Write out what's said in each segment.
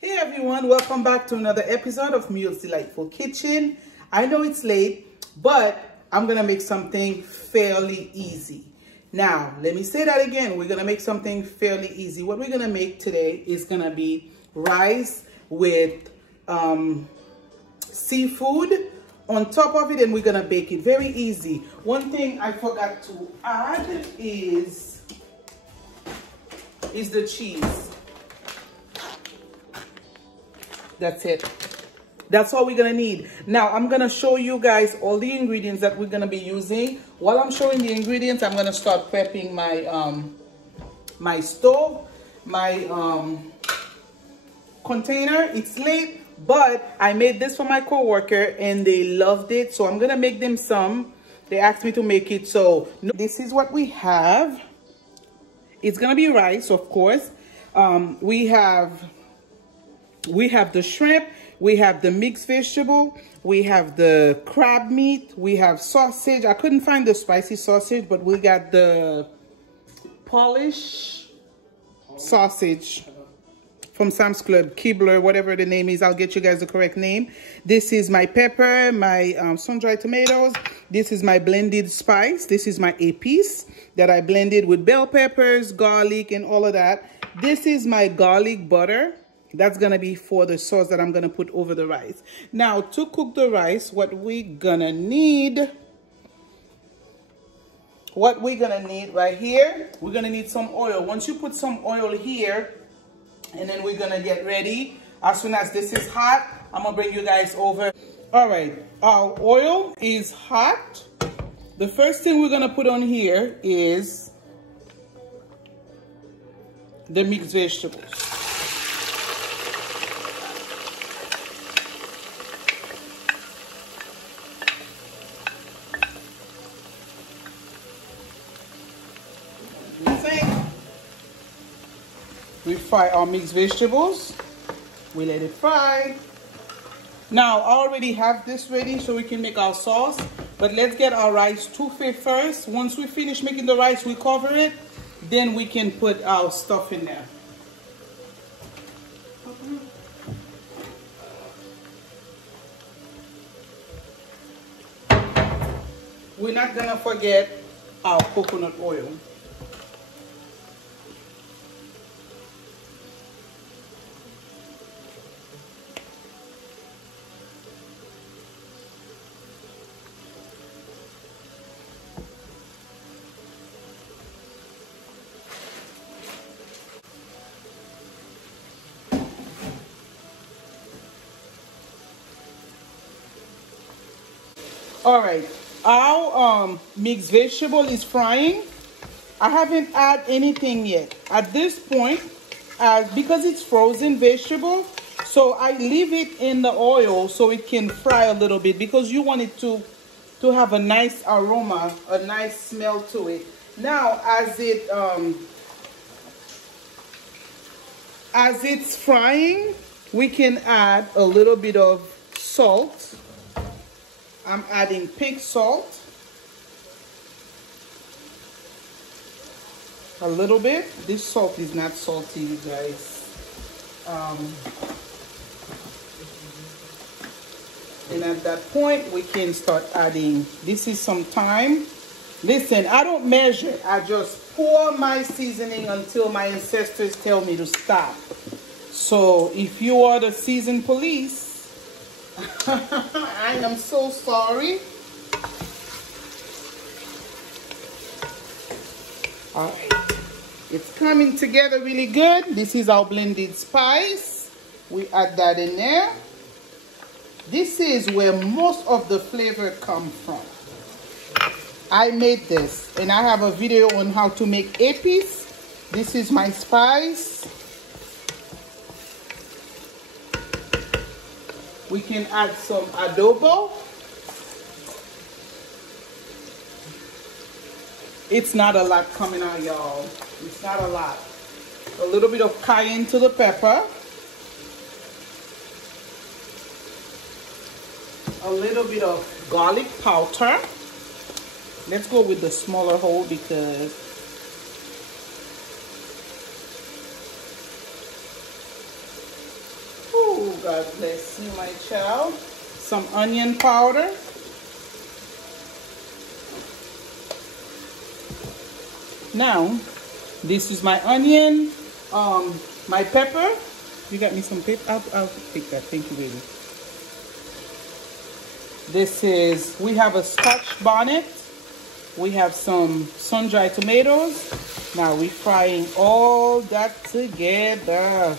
Hey everyone, welcome back to another episode of Meals Delightful Kitchen. I know it's late, but I'm gonna make something fairly easy. Now, let me say that again. We're gonna make something fairly easy. What we're gonna make today is gonna be rice with seafood on top of it, and we're gonna bake it. Very easy. One thing I forgot to add is the cheese. That's it. That's all we're gonna need. Now I'm gonna show you guys all the ingredients that we're gonna be using. While I'm showing the ingredients, I'm gonna start prepping my my stove, my container. It's late, but I made this for my coworker and they loved it, so I'm gonna make them some. They asked me to make it, so this is what we have. It's gonna be rice, of course. We have the shrimp, we have the mixed vegetable, we have the crab meat, we have sausage. I couldn't find the spicy sausage, but we got the Polish sausage from Sam's Club, Kibler, whatever the name is. I'll get you guys the correct name. This is my pepper, my sun-dried tomatoes. This is my blended spice. This is my épices that I blended with bell peppers, garlic, and all of that. This is my garlic butter. That's gonna be for the sauce that I'm gonna put over the rice. Now, to cook the rice, what we're gonna need right here, we're gonna need some oil. Once you put some oil here, and then we're gonna get ready. As soon as this is hot, I'm gonna bring you guys over. All right, our oil is hot. The first thing we're gonna put on here is the mixed vegetables. We fry our mixed vegetables. We let it fry. Now, I already have this ready so we can make our sauce. But let's get our rice touffe first. Once we finish making the rice, we cover it. Then we can put our stuff in there. We're not gonna forget our coconut oil. All right, our mixed vegetable is frying. I haven't added anything yet. At this point, because it's frozen vegetable, so I leave it in the oil so it can fry a little bit because you want it to have a nice aroma, a nice smell to it. Now, as it's frying, we can add a little bit of salt. I'm adding pink salt, a little bit. This salt is not salty, you guys. And at that point, we can start adding. This is some thyme. Listen, I don't measure. I just pour my seasoning until my ancestors tell me to stop. So if you are the seasoned police, I am so sorry. All right, it's coming together really good. This is our blended spice. We add that in there. This is where most of the flavor comes from. I made this, and I have a video on how to make épices. This is my spice. We can add some adobo. It's not a lot coming out, y'all. It's not a lot. A little bit of cayenne to the pepper. A little bit of garlic powder. Let's go with the smaller hole because God bless you, my child. Some onion powder. Now, this is my onion, my pepper. You got me some pepper? I'll take that. Thank you, baby. This is, we have a Scotch bonnet. We have some sun-dried tomatoes. Now we're frying all that together.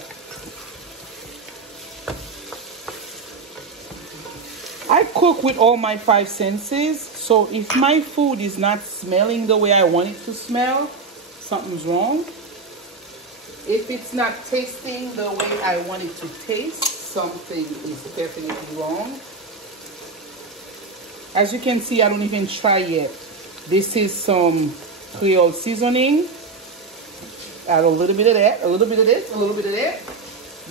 I cook with all my 5 senses, so if my food is not smelling the way I want it to smell, something's wrong. If it's not tasting the way I want it to taste, something is definitely wrong. As you can see, I don't even try yet. This is some Creole seasoning. Add a little bit of that, a little bit of this, a little bit of that.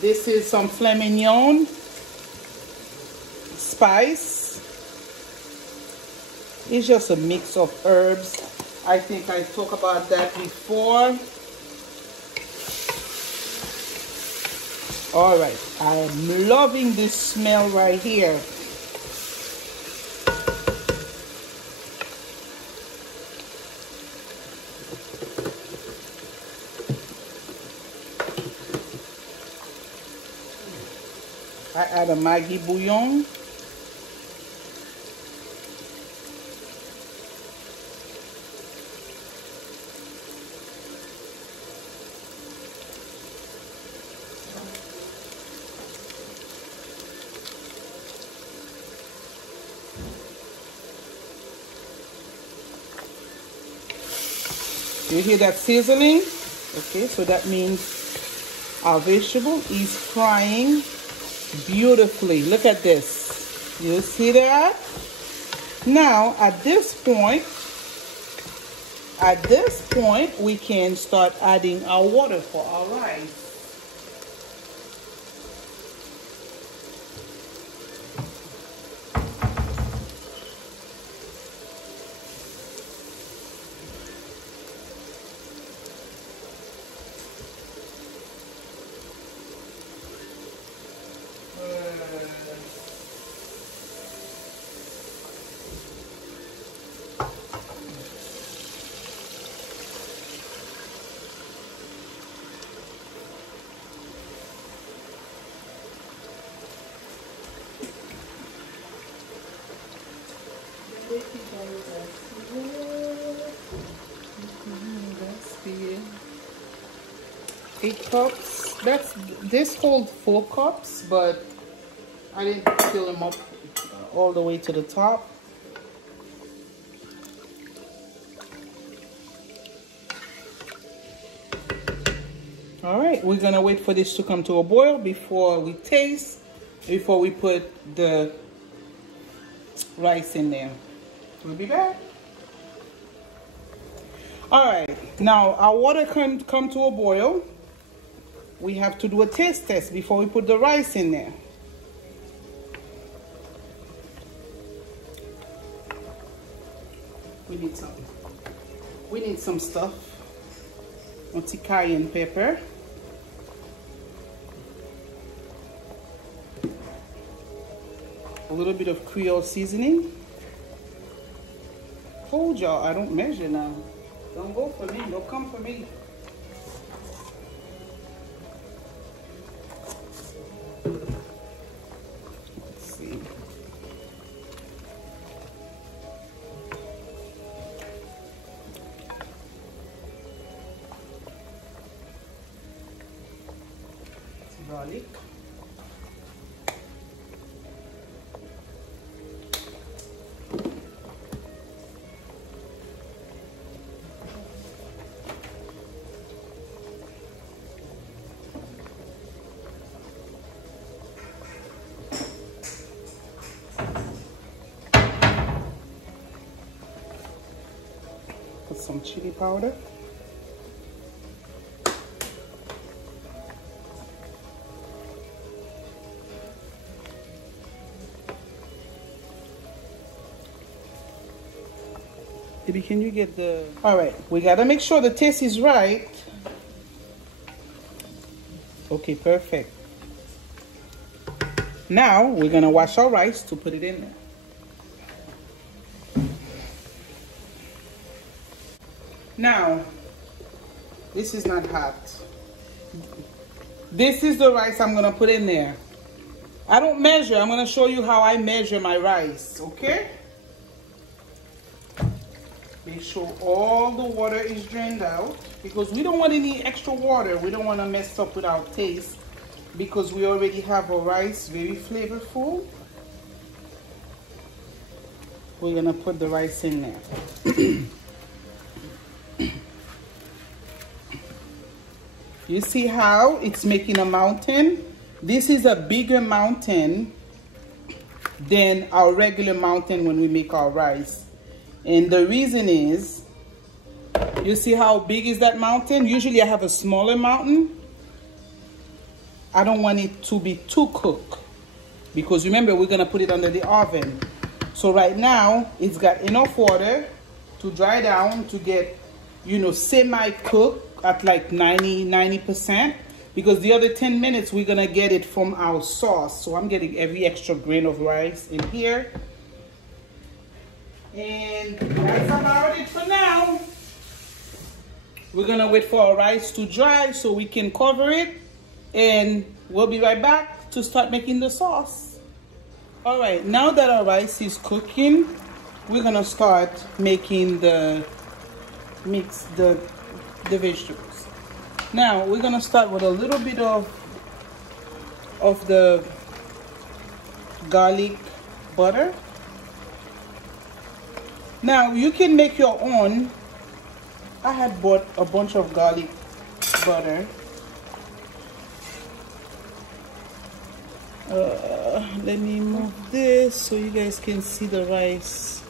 This is some filet mignon spice. It's just a mix of herbs. I think I talked about that before. All right, I am loving this smell right here. I add a Maggi bouillon. You hear that sizzling? Okay, so that means our vegetable is frying beautifully. Look at this. You see that? Now at this point we can start adding our water for our rice. Eight cups. This holds 4 cups, but I didn't fill them up all the way to the top. All right, we're gonna wait for this to come to a boil before we put the rice in there. We'll be back. All right, now our water come to a boil. We have to do a taste test before we put the rice in there. We need some stuff. Cayenne pepper. A little bit of Creole seasoning. Told y'all I don't measure now. Don't go for me, don't come for me. Let's see. Garlic. Put some chili powder. Baby, can you get the... All right, we gotta make sure the taste is right. Okay, perfect. Now we're gonna wash our rice to put it in there. Now, this is not hot. This is the rice I'm gonna put in there. I don't measure. I'm gonna show you how I measure my rice, okay? Make sure all the water is drained out because we don't want any extra water. We don't want to mess up with our taste because we already have our rice very flavorful. We're gonna put the rice in there. You see how it's making a mountain? This is a bigger mountain than our regular mountain when we make our rice. And the reason is, you see how big is that mountain? Usually I have a smaller mountain. I don't want it to be too cooked because remember we're gonna put it under the oven. So right now it's got enough water to dry down to get, you know, semi-cooked at like 90%, because the other 10 minutes we're gonna get it from our sauce. So I'm getting every extra grain of rice in here. And that's about it for now. We're gonna wait for our rice to dry so we can cover it, and we'll be right back to start making the sauce. All right, now that our rice is cooking, we're gonna start making the vegetables. Now we're gonna start with a little bit of the garlic butter. Now you can make your own. I had bought a bunch of garlic butter. Let me move this so you guys can see the rice,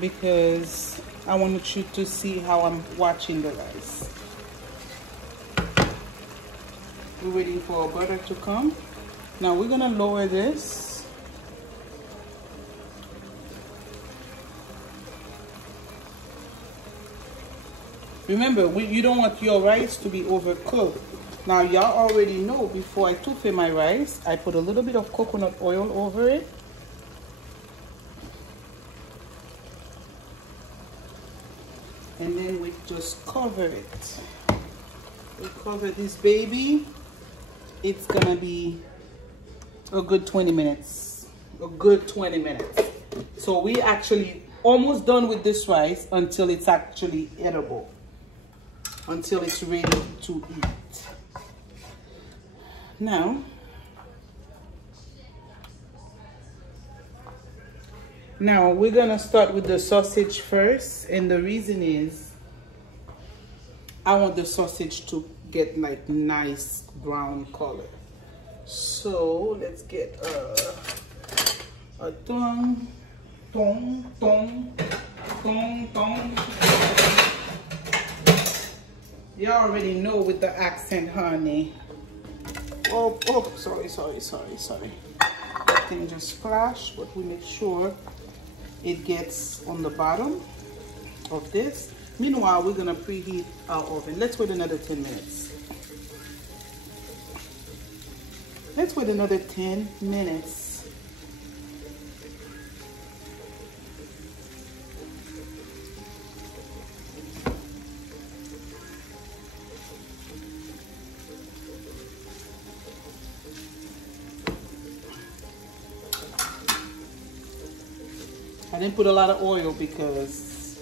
because I want you to see how I'm watching the rice. We're waiting for our butter to come. Now we're gonna lower this. Remember, you don't want your rice to be overcooked. Now, y'all already know, before I took my rice, I put a little bit of coconut oil over it. And then we just cover it. We cover this baby. It's gonna be a good 20 minutes. A good 20 minutes. So we actually almost done with this rice until it's actually edible. Until it's ready to eat. Now we're gonna start with the sausage first, and the reason is I want the sausage to get like nice brown color. So let's get a tong. You already know with the accent, honey. Oh, sorry. That thing just flashed, but we make sure it gets on the bottom of this. Meanwhile, we're gonna preheat our oven. Let's wait another 10 minutes. Let's wait another 10 minutes. I didn't put a lot of oil because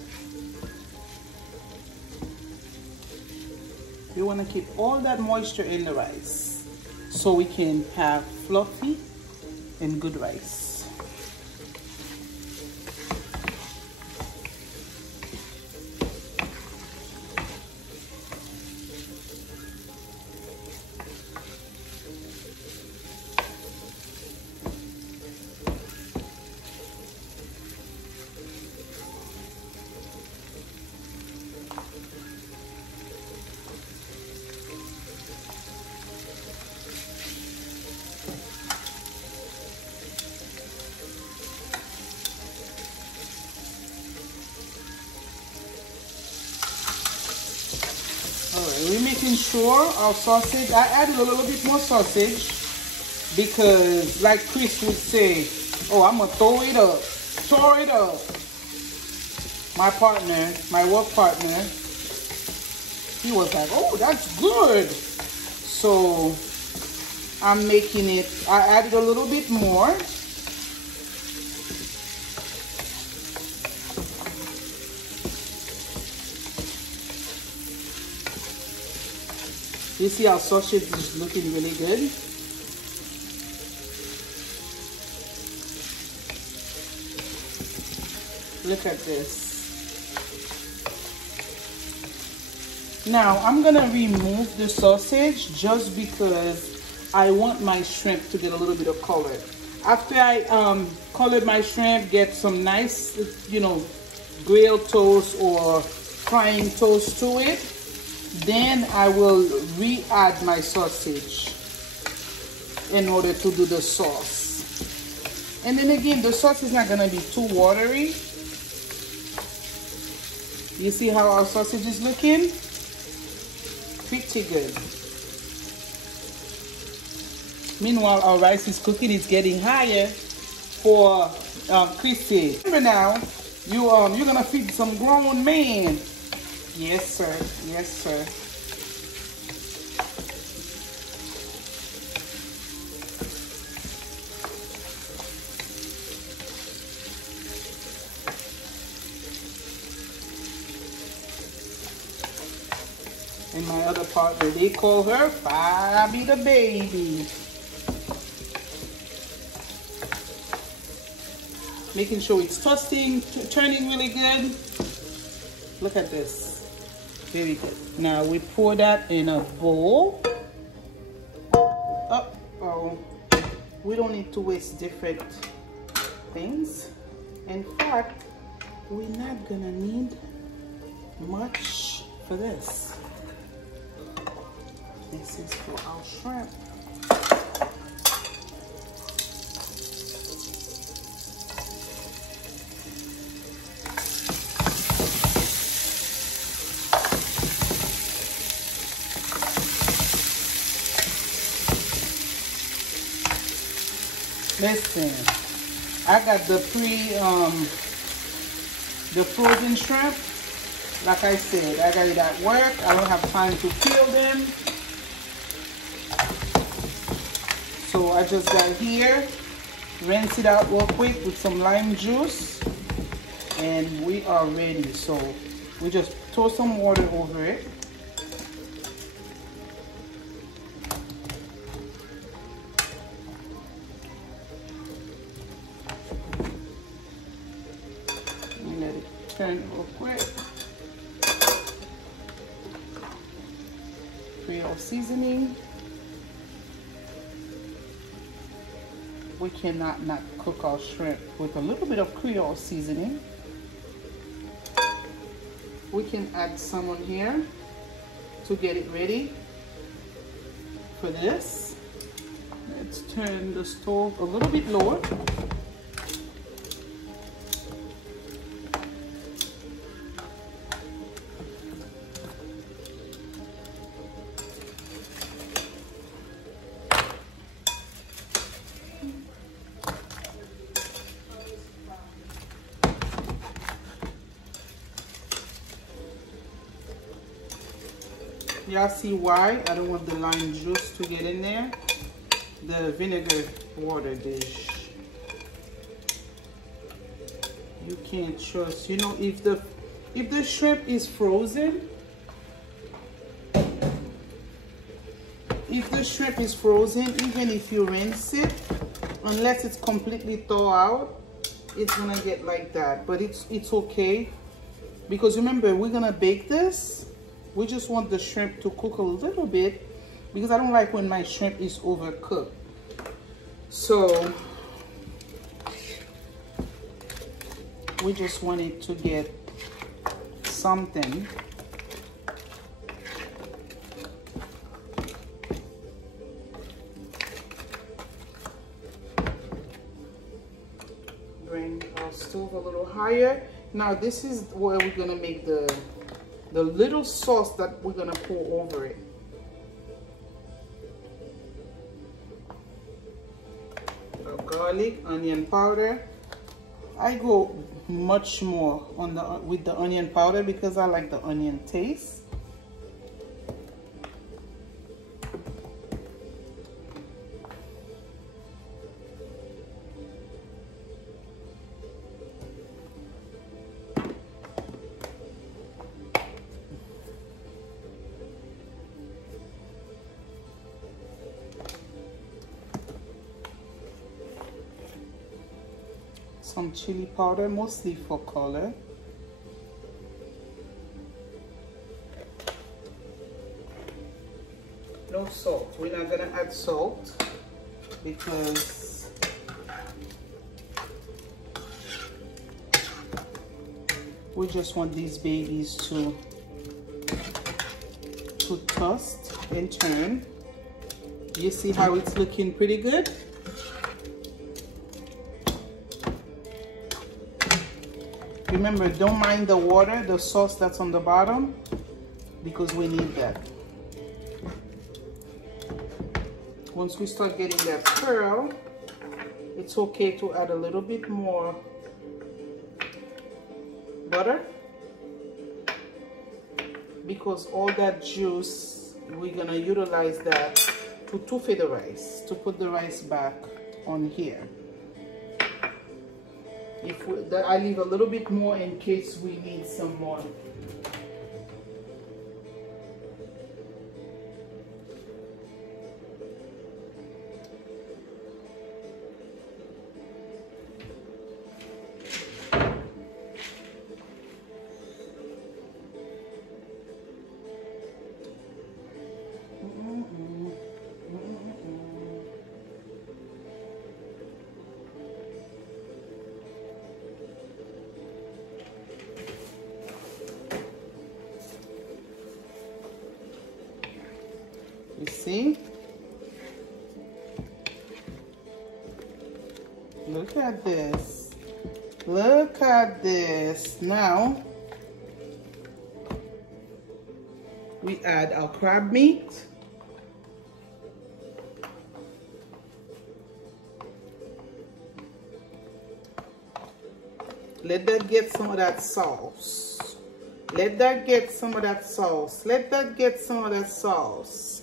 we want to keep all that moisture in the rice so we can have fluffy and good rice. We're making sure our sausage, I added a little bit more sausage because like Chris would say, oh, I'm gonna throw it up, tore it up. My partner, my work partner, he was like, oh, that's good. So I'm making it, I added a little bit more. You see how sausage is looking really good? Look at this. Now I'm gonna remove the sausage just because I want my shrimp to get a little bit of color. After I colored my shrimp, get some nice, you know, grilled toast or frying toast to it, then I will re-add my sausage in order to do the sauce. And then again, the sauce is not gonna be too watery. You see how our sausage is looking? Pretty good. Meanwhile, our rice is cooking. It's getting higher for Chrissy. Remember now, you're gonna feed some grown man. Yes, sir. Yes, sir. And my other partner, they call her Bobby the baby. Making sure it's toasting, turning really good. Look at this. Very good. Now we pour that in a bowl. Uh-oh. We don't need to waste different things. In fact, we're not gonna need much for this. This is for our shrimp. Listen, I got the frozen shrimp. Like I said, I got it at work. I don't have time to peel them. So I just got here, rinse it out real quick with some lime juice, and we are ready. So we just throw some water over it. And let it turn real quick. Creole seasoning. We cannot not cook our shrimp with a little bit of Creole seasoning. We can add some on here to get it ready for this. Let's turn the stove a little bit lower. Y'all see why I don't want the lime juice to get in there? The vinegar water dish. You can't trust, you know, if the shrimp is frozen, even if you rinse it, unless it's completely thaw out, it's gonna get like that. But it's okay, because remember, we're gonna bake this. We just want the shrimp to cook a little bit, because I don't like when my shrimp is overcooked. So we just want it to get something. Bring our stove a little higher. Now this is where we're gonna make the little sauce that we're gonna pour over it. garlic, onion powder. I go much more on with the onion powder because I like the onion taste. Some chili powder, mostly for color. No salt. We're not gonna add salt because we just want these babies to toast and turn. You see how it's looking pretty good? Remember, don't mind the water, the sauce that's on the bottom, because we need that. Once we start getting that curl, it's okay to add a little bit more butter, because all that juice, we're gonna utilize that to touffe the rice, to put the rice back on here. I leave a little bit more in case we need some more. You see? Look at this. Look at this. Now, we add our crab meat. Let that get some of that sauce. Let that get some of that sauce. Let that get some of that sauce.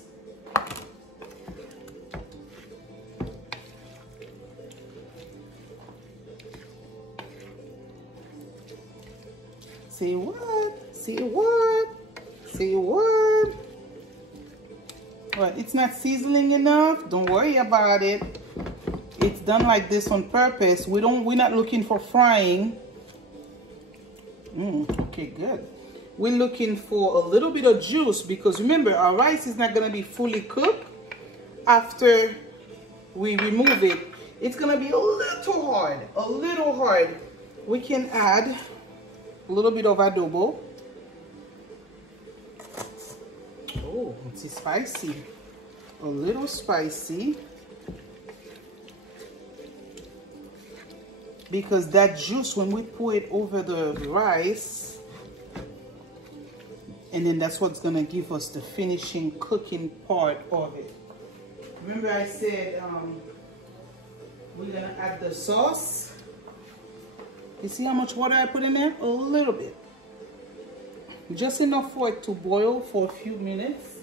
See what? See what? See what? What? It's not sizzling enough? Don't worry about it. It's done like this on purpose. We're not looking for frying. Okay, good. We're looking for a little bit of juice because remember, our rice is not gonna be fully cooked after we remove it. It's gonna be a little hard, a little hard. We can add a little bit of adobo. Oh, it's spicy. A little spicy. Because that juice, when we pour it over the rice, and then that's what's gonna give us the finishing cooking part of it. Remember I said we're gonna add the sauce. You see how much water I put in there? A little bit. Just enough for it to boil for a few minutes.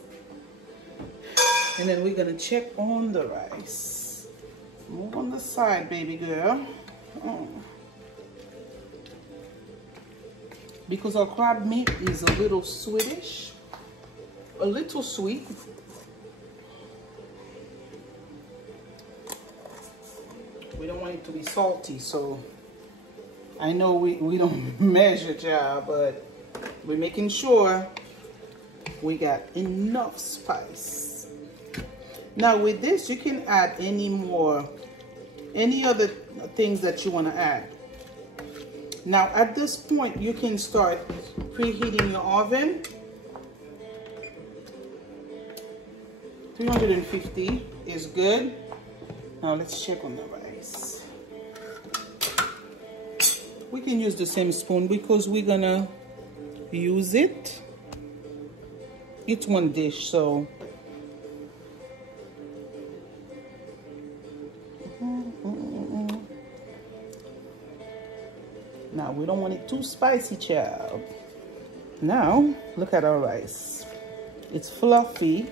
And then we're gonna check on the rice. Move on the side, baby girl. Because our crab meat is a little sweetish. A little sweet. We don't want it to be salty, so I know we don't measure, job, but we're making sure we got enough spice. Now with this, you can add any other things that you want to add. Now at this point, you can start preheating your oven. 350 is good. Now let's check on the rice. We can use the same spoon because we're gonna use it. It's one dish, so Now we don't want it too spicy, child. Now look at our rice. It's fluffy.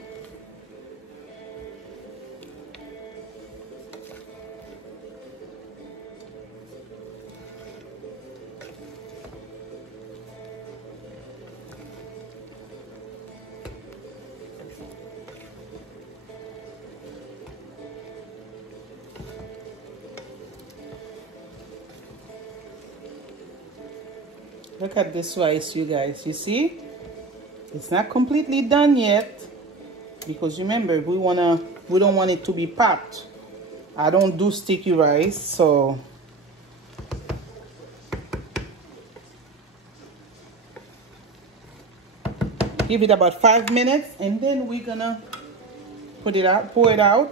Look at this rice, you guys. You see? It's not completely done yet because remember, we don't want it to be popped. I don't do sticky rice, so give it about 5 minutes and then we're gonna put it out, pour it out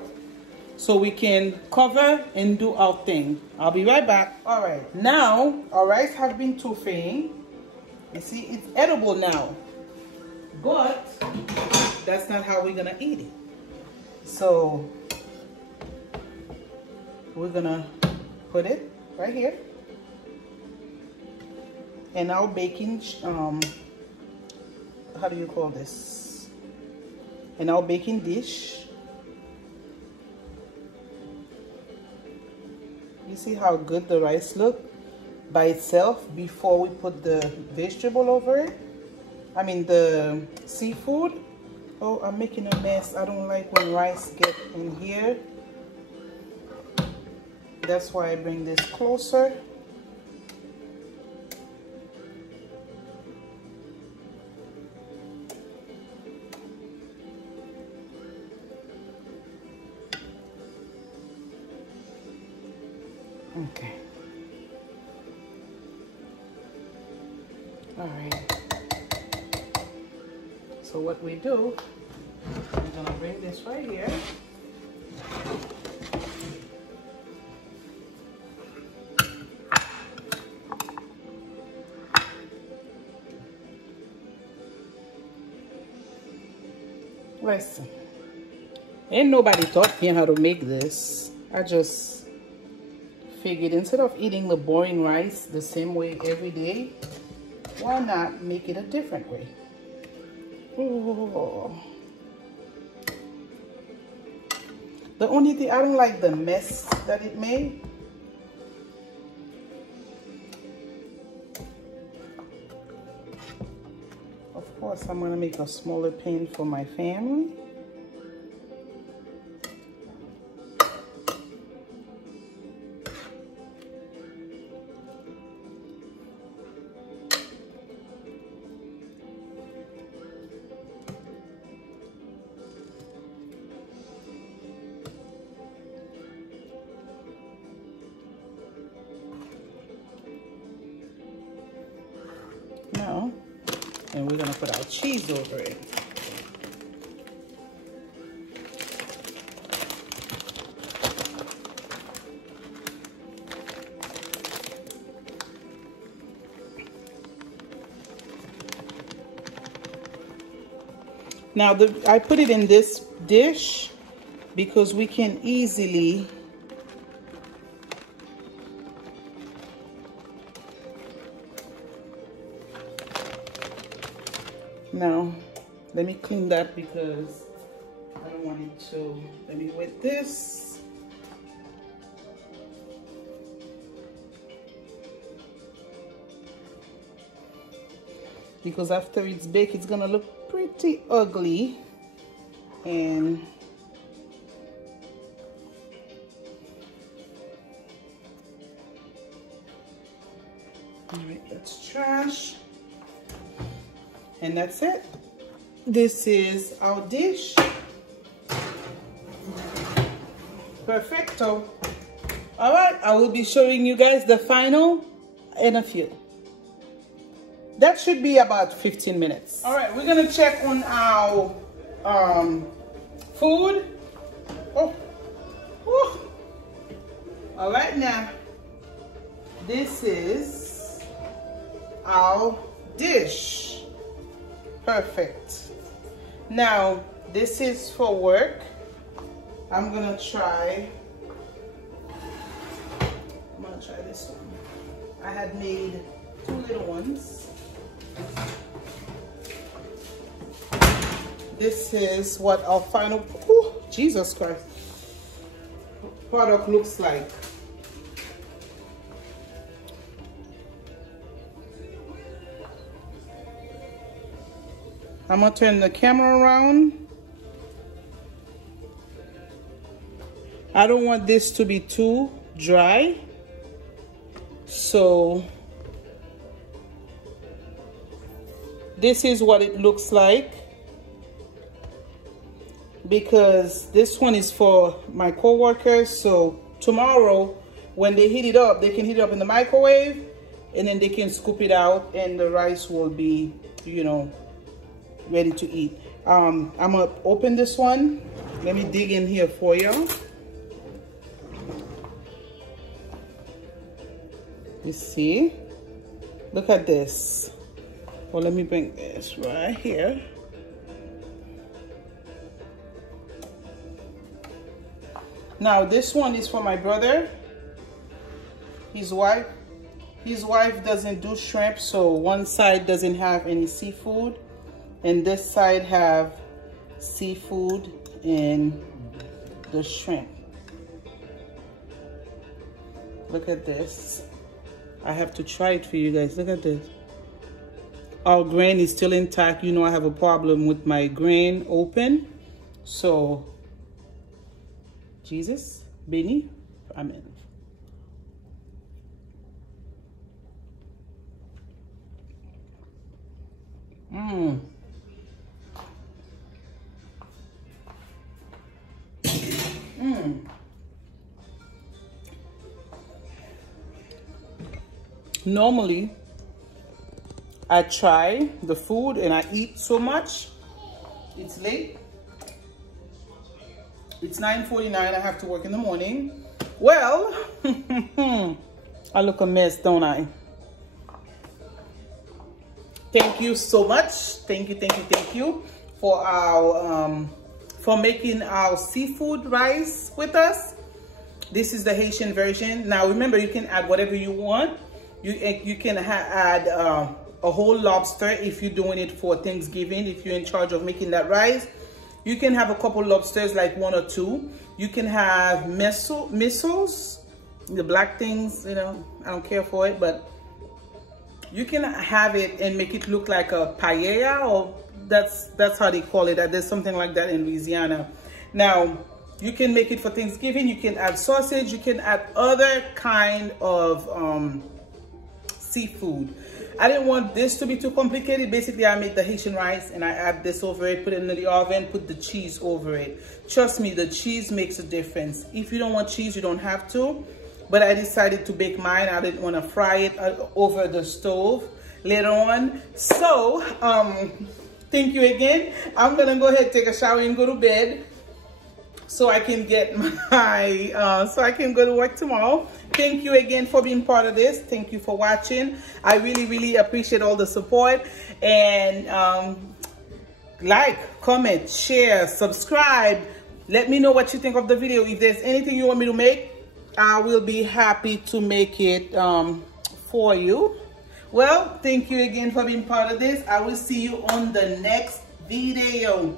so we can cover and do our thing. I'll be right back. All right, now our rice have been toufing. You see, it's edible now, but that's not how we're gonna eat it. So we're gonna put it right here in our baking, how do you call this? In our baking dish. You see how good the rice look by itself before we put the vegetable over it? I mean the seafood. Oh, I'm making a mess. I don't like when rice get in here. That's why I bring this closer. Okay. All right. So what we do, I'm gonna bring this right here. Listen, ain't nobody taught me how to make this. I just figured instead of eating the boring rice the same way every day, why not make it a different way? Oh. The only thing, I don't like the mess that it made. Of course, I'm gonna make a smaller pan for my family. Now, and we're gonna put our cheese over it. Now, I put it in this dish because we can easily now let me clean that because I don't want it to, let me wet this. Because after it's baked, it's gonna look pretty ugly. And all right, that's trash. And that's it. This is our dish. Perfecto. All right, I will be showing you guys the final in a few. That should be about 15 minutes. All right, we're gonna check on our food. Oh. Whew. All right, now this is our dish. Perfect. Now this is for work. I'm gonna try this one. I had made 2 little ones. This is what our final, oh, Jesus Christ, product looks like. I'm gonna turn the camera around. I don't want this to be too dry, so this is what it looks like, because this one is for my co-workers. So tomorrow when they heat it up, they can heat it up in the microwave and then they can scoop it out and the rice will be, you know, ready to eat. I'm gonna open this one. Let me dig in here for you. You see, look at this. Well, let me bring this right here. Now this one is for my brother, his wife. His wife doesn't do shrimp, so one side doesn't have any seafood and this side have seafood and the shrimp. Look at this. I have to try it for you guys. Look at this. Our grain is still intact. You know I have a problem with my grain open. So, Jesus, Benny, Amen. Normally, I try the food and I eat so much. It's late. It's 9:49. I have to work in the morning. Well, I look a mess, don't I? Thank you so much. Thank you for our for making our seafood rice with us. This is the Haitian version. Now remember, you can add whatever you want. You can add a whole lobster if you're doing it for Thanksgiving. If you're in charge of making that rice, you can have a couple lobsters, like 1 or 2. You can have missiles, the black things. You know, I don't care for it, but you can have it and make it look like a paella, or that's how they call it. There's something like that in Louisiana. Now, you can make it for Thanksgiving. You can add sausage. You can add other kind of seafood. I didn't want this to be too complicated. Basically, I made the Haitian rice and I add this over it, put it in the oven, put the cheese over it. Trust me, the cheese makes a difference. If you don't want cheese, you don't have to. But I decided to bake mine. I didn't want to fry it over the stove later on. So, thank you again. I'm gonna go ahead, take a shower and go to bed so I can get my, so I can go to work tomorrow. Thank you again for being part of this. Thank you for watching. I really, really appreciate all the support. And like, comment, share, subscribe. Let me know what you think of the video. If there's anything you want me to make, I will be happy to make it for you. Well, thank you again for being part of this. I will see you on the next video.